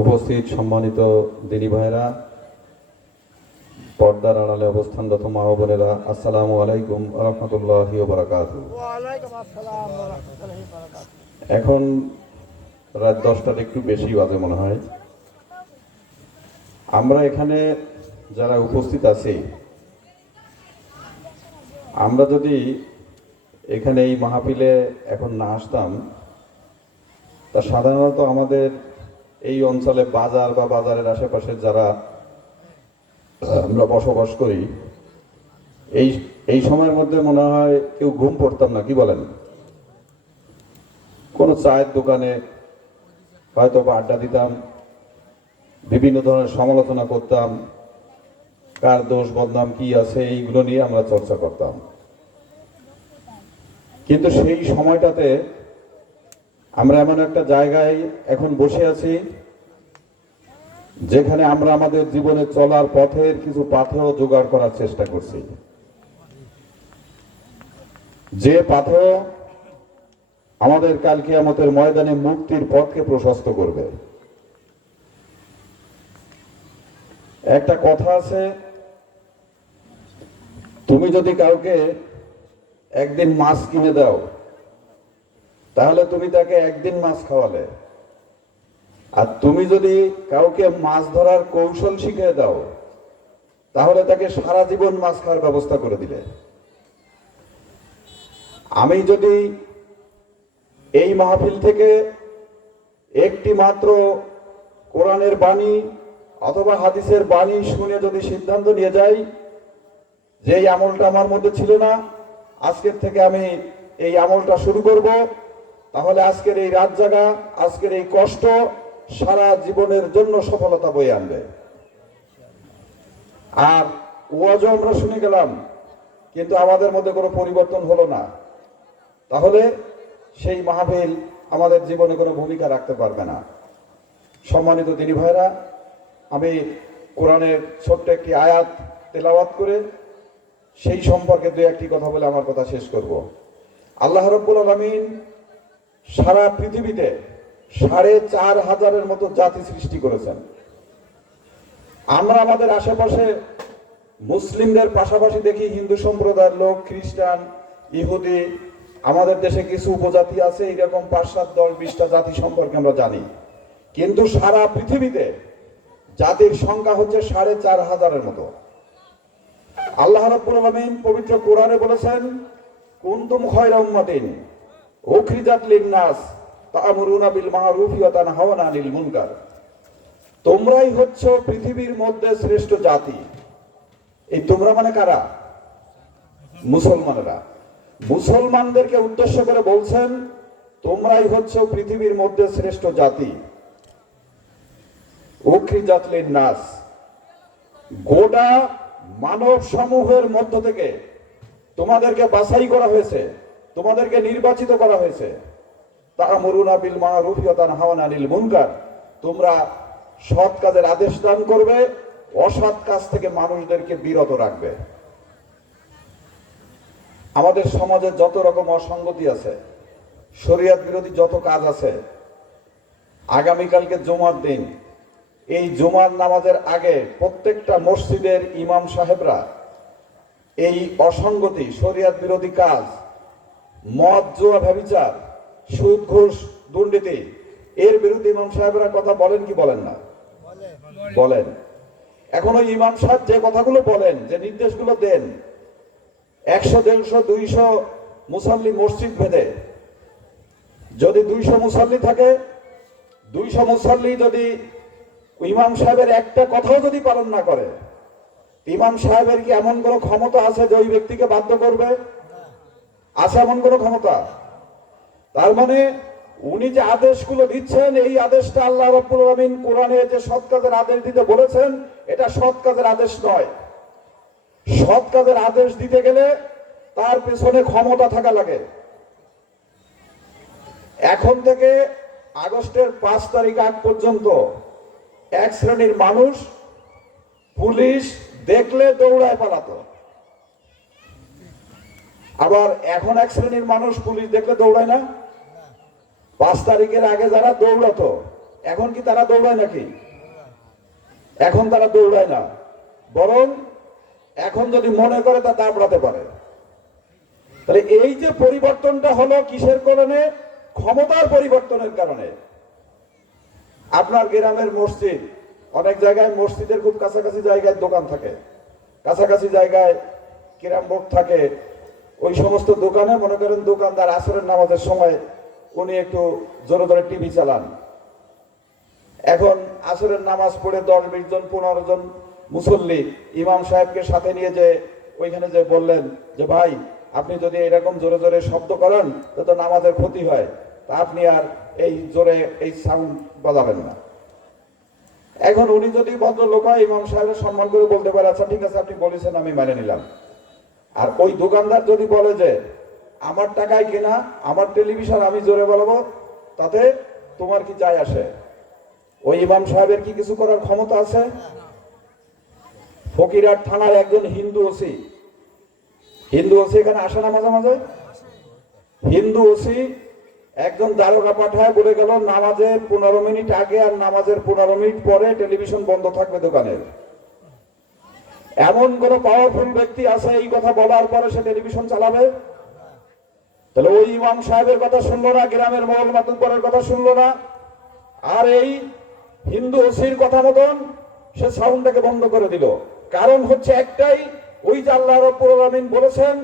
উপস্থিত সম্মানিত দিনী ভাইরা, পর্দার আড়ালে অবস্থানরত মা ও বোনেরা, আসসালামু আলাইকুম ওয়া রাহমাতুল্লাহি ওয়া বারাকাতুহু। এখন রাত 10টার একটু বেশি বাজে মনে হয়। আমরা এখানে যারা উপস্থিত আছি, আমরা যদি এখানে এই মাহফিলে এখন না আসতাম, তা সাধারণত আমাদের এই অঞ্চলে বাজার বা বাজারের আশেপাশে যারা আমরা বসবাস করি, এই সময়ের মধ্যে মনে হয় কেউ ঘুম পড়তাম না, কি বলেন? কোনো চায়ের দোকানে হয়তো বা আড্ডা দিতাম, বিভিন্ন ধরনের সমালোচনা করতাম, কার দোষ বদনাম কি আছে এইগুলো নিয়ে আমরা চর্চা করতাম। কিন্তু সেই সময়টাতে আমরা এমন একটা জায়গায় এখন বসে আছি যেখানে আমরা আমাদের জীবনে চলার পথের কিছু পাথেয় জোগাড় করার চেষ্টা করছি, যে পাথেয় আমাদের কাল কিয়ামতের ময়দানে মুক্তির পথকে প্রশস্ত করবে। একটা কথা আছে, তুমি যদি কাউকে একদিন মাছ কিনে দাও, তাহলে তুমি তাকে একদিন মাছ খাওয়ালে। আর তুমি যদি কাউকে মাছ ধরার কৌশল শিখিয়ে দাও, তাহলে তাকে সারা জীবন মাছ খাওয়ার ব্যবস্থা করে দিলে। আমি যদি এই মাহফিল থেকে একটি মাত্র কোরআনের বাণী অথবা হাদিসের বাণী শুনে যদি সিদ্ধান্ত নিয়ে যাই যে এই আমলটা আমার মধ্যে ছিল না, আজকের থেকে আমি এই আমলটা শুরু করব, তাহলে আজকের এই রাত জাগা, আজকের এই কষ্ট সারা জীবনের জন্য সফলতা বয়ে আনবে। আর ওয়াজও আমরা শুনে গেলাম, কিন্তু আমাদের মধ্যে কোনো পরিবর্তন হলো না, তাহলে সেই মাহফিল আমাদের জীবনে কোনো ভূমিকা রাখতে পারবে না। সম্মানিত দিনী ভাইরা, আমি কোরআনের ছোট্ট একটি আয়াত তেলাওয়াত করে সেই সম্পর্কে দু একটি কথা বলে আমার কথা শেষ করব। আল্লাহ রাব্বুল আলামিন সারা পৃথিবীতে 4,500-এর মতো জাতি সৃষ্টি করেছেন। আমরা আমাদের আশেপাশে মুসলিমদের পাশাপাশি দেখি হিন্দু সম্প্রদায়ের লোক, খ্রিস্টান, ইহুদি, আমাদের দেশে কিছু উপজাতি আছে, এরকম 5, 7, 10, 20টা জাতি সম্পর্কে আমরা জানি। কিন্তু সারা পৃথিবীতে জাতির সংখ্যা হচ্ছে 4,500-এর মতো। আল্লাহ রাব্বুল আলামিন পবিত্র কোরআনে বলেছেন, কুনতুম খায়রা উম্মাতিন উখরিজাত লিন-নাস তা'মুরুনা বিল মা'রুফি ওয়া তানহাউনা আনিল মুনকার। তোমরাই হচ্ছে পৃথিবীর মধ্যে শ্রেষ্ঠ জাতি। এই তোমরা মানে কারা? মুসলমানেরা। মুসলমানদেরকে উদ্দেশ্য করে বলছেন, তোমরাই হচ্ছে পৃথিবীর মধ্যে শ্রেষ্ঠ জাতি। উখরিজাত লিন-নাস, গোটা মানব সমূহের মধ্য থেকে তোমাদেরকে বাছাই করা হয়েছে, তোমাদেরকে নির্বাচিত করা হয়েছে। তা'মুরুনা বিল মা'রুফি ওয়া তানহাউনা আনিল মুনকার, তোমরা সৎ কাজের আদেশ দান করবে, অসৎ কাজ থেকে মানুষদেরকে বিরত রাখবে। আমাদের সমাজে যত রকম অসঙ্গতি আছে, শরিয়ত বিরোধী যত কাজ আছে, আগামীকালকে জুমার দিন, এই জুমার নামাজের আগে প্রত্যেকটা মসজিদের ইমাম সাহেবরা এই অসঙ্গতি, শরিয়ত বিরোধী কাজ, মদ, জুয়া, ব্যভিচার, সুদ, ঘুষ, দুর্নীতি, এর বিরুদ্ধে ইমাম সাহেবরা কথা বলেন কি বলেন না? বলেন। এখন ওই ইমাম সাহেব যে কথাগুলো বলেন, যে নির্দেশগুলো দেন, 100, 150, 200 মুসাল্লি মসজিদ ভেদে যদি 200 মুসাল্লি থাকে, 200 মুসাল্লি যদি ইমাম সাহেবের একটা কথাও যদি পালন না করে, ইমাম সাহেবের কি এমন কোনো ক্ষমতা আছে যে ওই ব্যক্তিকে বাধ্য করবে? আছে এমন কোনো ক্ষমতা? তার মানে উনি যে আদেশগুলো দিচ্ছেন, এই আদেশটা আল্লাহ রাব্বুল আলামিন কোরআনে যে সৎ কাজের আদেশ দিতে বলেছেন, এটা সৎ কাজের আদেশ নয়। সৎ কাজের আদেশ দিতে গেলে তার পেছনে ক্ষমতা থাকা লাগে। এখন থেকে আগস্টের 5 তারিখ আগ পর্যন্ত এক শ্রেণীর মানুষ পুলিশ দেখলে দৌড়ায় পালাতো, আবার এখন এক শ্রেণীর মানুষ পুলিশ দেখলে দৌড়ায় না। 5 তারিখের আগে যারা দৌড়াতো এখন কি তারা দৌড়ায় নাকি? এখন তারা দৌড়ায় না, বরং এখন যদি মনে করে তা দাবড়াতে পারে। তাহলে এই যে পরিবর্তনটা হলো কিসের কারণে? ক্ষমতার পরিবর্তনের কারণে। আপনার গ্রামের মসজিদ, অনেক জায়গায় মসজিদের খুব কাছাকাছি জায়গায় দোকান থাকে, কাছাকাছি জায়গায় ক্যারাম বোর্ড থাকে। ওই সমস্ত দোকানে মনে করেন দোকানদার আসরের নামাজের সময় উনি একটু জোরে জোরে টিভি চালান। এখন আসরের নামাজ পড়ে 10-20 জন 15 জন মুসল্লি ইমাম সাহেবকে সাথে নিয়ে যে ওইখানে যে বললেন যে ভাই আপনি যদি এরকম জোরে জোরে শব্দ করেন তো নামাজের ক্ষতি হয়, তা আপনি আর এই জোরে এই সাউন্ড বাজাবেন না। এখন উনি যদি ভদ্রলোক হয়, ইমাম সাহেবের সম্মান করে বলতে পারে আচ্ছা ঠিক আছে আপনি বলেছেন আমি মেনে নিলাম। আর ওই দোকানদার যদি বলে যে আমার টাকায় কেনা আমার টেলিভিশন আমি জোরে বলবো, তাতে তোমার কি যায় আসে? ওই ইমাম সাহেবের কি কিছু করার ক্ষমতা আছে? ফকিরহাট থানার একজন হিন্দু ওসি এখানে আসে না মাঝে মাঝে? হিন্দু ওসি একজন দারোগা পাঠায় বলে গেল নামাজের 15 মিনিট আগে আর নামাজের 15 মিনিট পরে টেলিভিশন বন্ধ থাকবে দোকানের। এমন কোন পাওয়ারফুল ব্যক্তি আছে এই কথা বলার পরে সে টেলিভিশন চালাবে? তাহলে ওই ইমাম সাহেবের কথা শুনলো না, গ্রামের মহল মাতুব্বরের কথা শুনলো না, আর এই হিন্দু ওসির কথা মতন সে সাউন্ডটাকে বন্ধ করে দিল। কারণ হচ্ছে একটাই, ওই যে আল্লাহ রাব্বুল আলামিন বলেছেন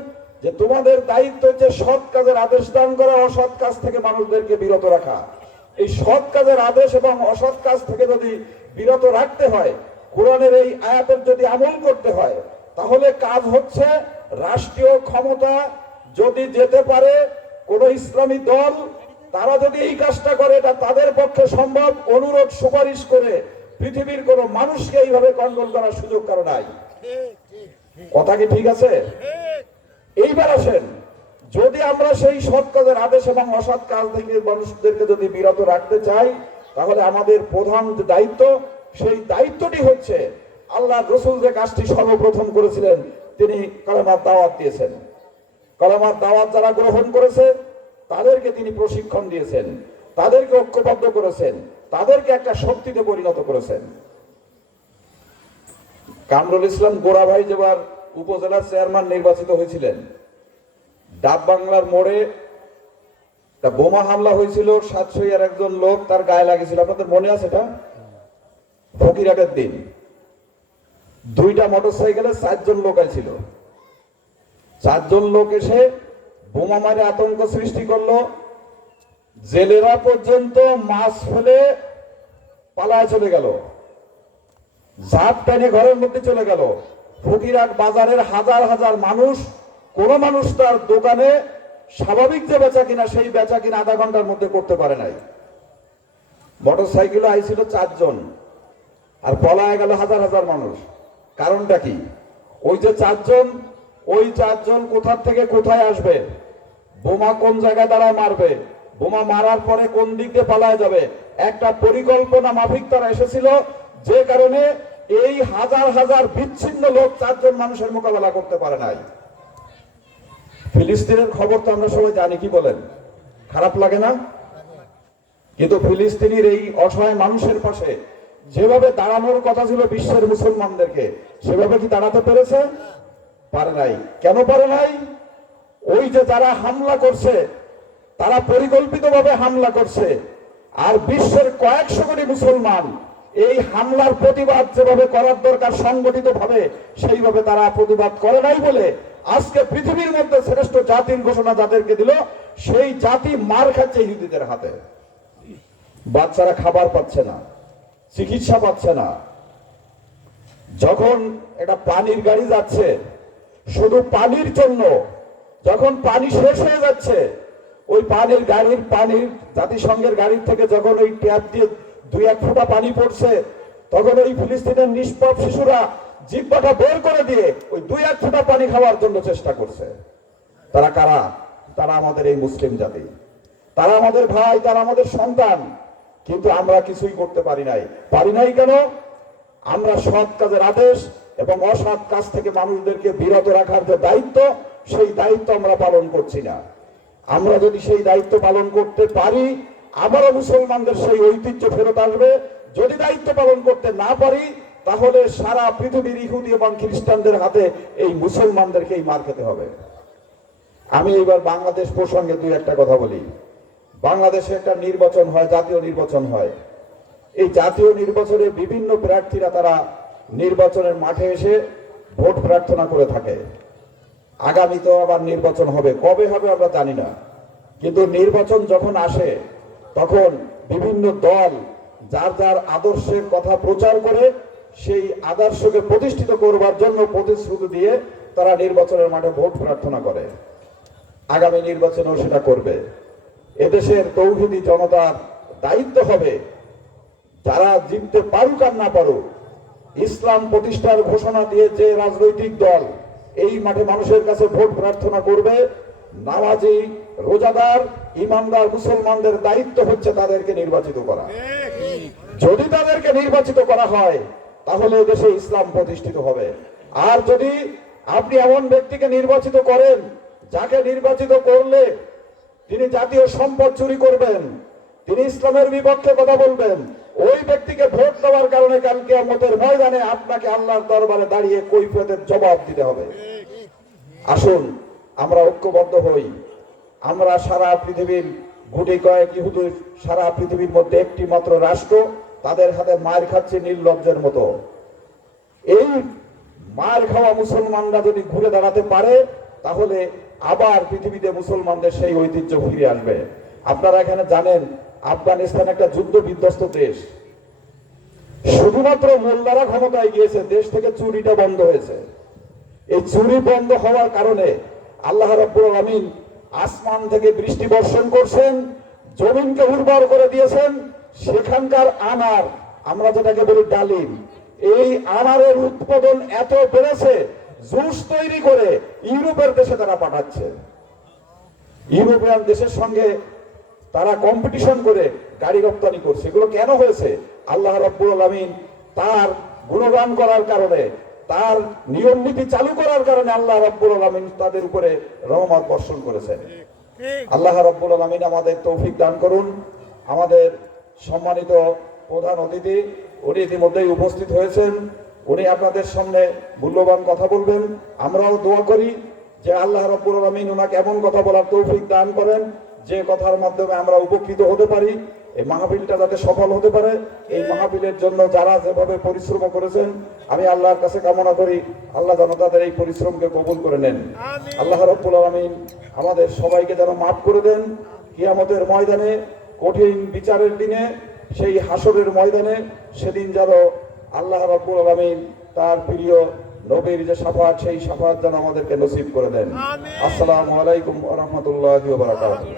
যে তোমাদের দায়িত্ব হচ্ছে সৎ কাজের আদেশ দান করা, অসৎ কাজ থেকে মানুষদেরকে বিরত রাখা। এই সৎ কাজের আদেশ এবং অসৎ কাজ থেকে যদি বিরত রাখতে হয়, কোরআনের এই আয়াতের যদি আমল করতে হয়, তাহলে কাজ হচ্ছে রাষ্ট্রীয় ক্ষমতা যদি যেতে পারে কোন ইসলামী দল, তারা যদি এই কাজটা করে এটা তাদের পক্ষে সম্ভব। অনুরোধ সুপারিশ করে পৃথিবীর কোন মানুষকে এইভাবে কন্ট্রোল করার সুযোগ কারো নাই। কথা কি ঠিক আছে? এইবার আসেন, যদি আমরা সেই সৎ কাজের আদেশ এবং অসৎ কাজ থেকে মানুষদেরকে যদি বিরত রাখতে চাই, তাহলে আমাদের প্রধান যে দায়িত্ব, সেই দায়িত্বটি হচ্ছে আল্লাহ রসুল যে কাজটি সর্বপ্রথম করেছিলেন তিনি কালেমার দাওয়াত দিয়েছেন। কালেমার দাওয়াত যারা গ্রহণ করেছে তাদেরকে তিনি প্রশিক্ষণ দিয়েছেন, তাদেরকে ঐক্যবদ্ধ করেছেন, তাদেরকে একটা শক্তিতে পরিণত করেছেন। কামরুল ইসলাম গোরা ভাই যেবার উপজেলার চেয়ারম্যান নির্বাচিত হয়েছিলেন, ডাব বাংলার মোড়ে বোমা হামলা হয়েছিল, 700 একজন লোক তার গায়ে লাগিয়েছিল, আপনাদের মনে আছে? এটা ফকিরহাটের দিন। 2টা মোটরসাইকেলে 4 জন লোক ছিল। 4 জন লোক এসে বোমা মারে আতঙ্ক সৃষ্টি করলো। জেলেরা পর্যন্ত মাছ ফেলে পালায় চলে গেল, ঝাঁপ টেনে ঘরের মধ্যে চলে গেল। ফকিরহাট বাজারের হাজার হাজার মানুষ, কোন মানুষ তার দোকানে স্বাভাবিক যে বেচা কিনা সেই বেচা কিনা আধা ঘন্টার মধ্যে করতে পারে নাই। মোটরসাইকেলে আইছিল 4 জন আর পলায় গেল হাজার হাজার মানুষ। কারণটা কি? ওই যে 4 জন, ওই 4 জন কোথা থেকে কোথায় আসবে, বোমা কোন জায়গায় দ্বারা মারবে, বোমা মারার পরে কোন দিক দিয়ে পালায় যাবে, একটা পরিকল্পনা মাফিক তারা এসেছিল। যে কারণে এই হাজার হাজার বিচ্ছিন্ন লোক 4 জন মানুষের মোকাবেলা করতে পারে নাই। ফিলিস্তিনের খবর তো আমরা সবাই জানি, কি বলেন? খারাপ লাগে না? কিন্তু ফিলিস্তিনের এই অসহায় মানুষের পাশে যেভাবে দাঁড়ানোর কথা ছিল বিশ্বের মুসলমানদেরকে, সেভাবে কি দাঁড়াতে পেরেছে? পারে নাই। কেন পারে নাই? ওই যে যারা হামলা করছে তারা পরিকল্পিতভাবে হামলা করছে, আর বিশ্বের কয়েকশো কোটি মুসলমান এই হামলার প্রতিবাদ যেভাবে করার দরকার সংগঠিত ভাবে সেইভাবে তারা প্রতিবাদ করে নাই বলে আজকে পৃথিবীর মধ্যে শ্রেষ্ঠ জাতির ঘোষণা যাদেরকে দিল, সেই জাতি মার খাচ্ছে ইহুদিদের হাতে। বাচ্চারা খাবার পাচ্ছে না, চিকিৎসা পাচ্ছে না। যখন একটা পানির গাড়ি যাচ্ছে শুধু পানির জন্য, যখন পানি শেষ হয়ে যাচ্ছে, ওই পানির গাড়ির পানির জাতিসংঘের গাড়ির থেকে যখন ওই ট্যাপ দিয়ে 2-1 ফোঁটা পানি পড়ছে, তখন ওই ফিলিস্তিনের নিষ্পাপ শিশুরা জিহ্বাটা বের করে দিয়ে ওই 2-1 ফোঁটা পানি খাওয়ার জন্য চেষ্টা করছে। তারা কারা? তারা আমাদের এই মুসলিম জাতি, তারা আমাদের ভাই, তারা আমাদের সন্তান। কিন্তু আমরা কিছুই করতে পারি নাই। পারি নাই কেন? আমরা সৎ কাজের আদেশ এবং অসৎ কাজ থেকে মানুষদেরকে বিরত রাখার যে দায়িত্ব, সেই দায়িত্ব আমরা পালন করছি না। আমরা যদি সেই দায়িত্ব পালন করতে পারি, আবারও মুসলমানদের সেই ঐতিহ্য ফেরত আসবে। যদি দায়িত্ব পালন করতে না পারি, তাহলে সারা পৃথিবীর ইহুদি এবং খ্রিস্টানদের হাতে এই মুসলমানদেরকেই মার খেতে হবে। আমি এবার বাংলাদেশ প্রসঙ্গে দুই একটা কথা বলি। বাংলাদেশে একটা নির্বাচন হয়, জাতীয় নির্বাচন হয়। এই জাতীয় নির্বাচনে বিভিন্ন প্রার্থীরা তারা নির্বাচনের মাঠে এসে ভোট প্রার্থনা করে থাকে। আগামী তো আবার নির্বাচন হবে, কবে হবে আমরা জানি না, কিন্তু নির্বাচন যখন আসে তখন বিভিন্ন দল যার যার আদর্শের কথা প্রচার করে সেই আদর্শকে প্রতিষ্ঠিত করবার জন্য প্রতিশ্রুতি দিয়ে তারা নির্বাচনের মাঠে ভোট প্রার্থনা করে। আগামী নির্বাচনেও সেটা করবে। এদেশের তৌহিদি জনতার দায়িত্ব হবে, যারা জিততে পারুক আর না পারুক, ইসলাম প্রতিষ্ঠার ঘোষণা দিয়ে যে রাজনৈতিক দল এই মাঠে মানুষের কাছে ভোট প্রার্থনা করবে, নামাজি, রোজাদার, ইমানদার মুসলমানদের দায়িত্ব হচ্ছে তাদেরকে নির্বাচিত করা। যদি তাদেরকে নির্বাচিত করা হয় তাহলে দেশে ইসলাম প্রতিষ্ঠিত হবে। আর যদি আপনি এমন ব্যক্তিকে নির্বাচিত করেন যাকে নির্বাচিত করলে তিনি জাতীয় সম্পদ চুরি করবেন, তিনি ইসলামের বিপক্ষে কথা বলবেন, ওই ব্যক্তিকে ভোট দেওয়ার কারণে কাল কিয়ামতের ময়দানে আপনাকে আল্লাহর দরবারে দাঁড়িয়ে কৈফিয়তের জবাব দিতে হবে। আসুন আমরা ঐক্যবদ্ধ হই। আমরা সারা পৃথিবীর গুটি কয়েক ইহুদি সারা পৃথিবীর মধ্যে একটি মাত্র রাষ্ট্র, তাদের হাতে মার খাচ্ছে নির্লজ্জের মতো। এই মার খাওয়া মুসলমানরা যদি ঘুরে দাঁড়াতে পারে তাহলে আবার পৃথিবীতে মুসলমানদের সেই ঐতিহ্য ফিরে আসবে। আপনারা এখানে জানেন আফগানিস্তান একটা যুদ্ধ বিধ্বস্ত দেশ। শুধুমাত্র মোল্লারা ক্ষমতায় গিয়েছে, দেশ থেকে চুরিটা বন্ধ হয়েছে। এই চুরি বন্ধ হওয়ার কারণে আল্লাহ রাব্বুল আলামিন আসমান থেকে বৃষ্টি বর্ষণ করছেন, জমিনকে উর্বর করে দিয়েছেন। সেখানকার আনার, আমরা যেটাকে বলি ডালিম, এই আনারের উৎপাদন এত বেড়েছে, জুস তৈরি করে ইউরোপের দেশে তারা পাঠাচ্ছে। ইউরোপিয়ান দেশের সঙ্গে তারা কম্পিটিশন করে গাড়ি রপ্তানি করছে। এগুলো কেন হয়েছে? আল্লাহ রাব্বুল আলামিন তার গুণগান করার কারণে, তার নিয়ম নীতি চালু করার কারণে আল্লাহ রাব্বুল আলামিন তাদের উপরে রহমত বর্ষণ করেছেন। আল্লাহ রাব্বুল আলামিন আমাদের তৌফিক দান করুন। আমাদের সম্মানিত প্রধান অতিথি উনি ইতিমধ্যেই উপস্থিত হয়েছেন, উনি আপনাদের সামনে মূল্যবান কথা বলবেন। আমরাও দোয়া করি যে আল্লাহ রাব্বুল আলামিন ওনাকে এমন কথা বলার তৌফিক দান করেন যে কথার মাধ্যমে আমরা উপকৃত হতে পারি, এই মাহফিলটা যাতে সফল হতে পারে। এই মাহফিলের জন্য যারা যেভাবে পরিশ্রম করেছেন আমি আল্লাহর কাছে কামনা করি আল্লাহ যেন তাদের এই পরিশ্রমকে কবুল করে নেন। আল্লাহ রাব্বুল আলামিন আমাদের সবাইকে যেন মাফ করে দেন। কিয়ামতের ময়দানে, কঠিন বিচারের দিনে, সেই হাসরের ময়দানে, সেদিন যেন আল্লাহ রাব্বুল আলামিন তার প্রিয় নবীর যে শাফাত, সেই শাফাত যেন আমাদেরকে নসিব করে দেন। আসসালামু আলাইকুম ওয়া রাহমাতুল্লাহি ওয়া বারাকাতুহু।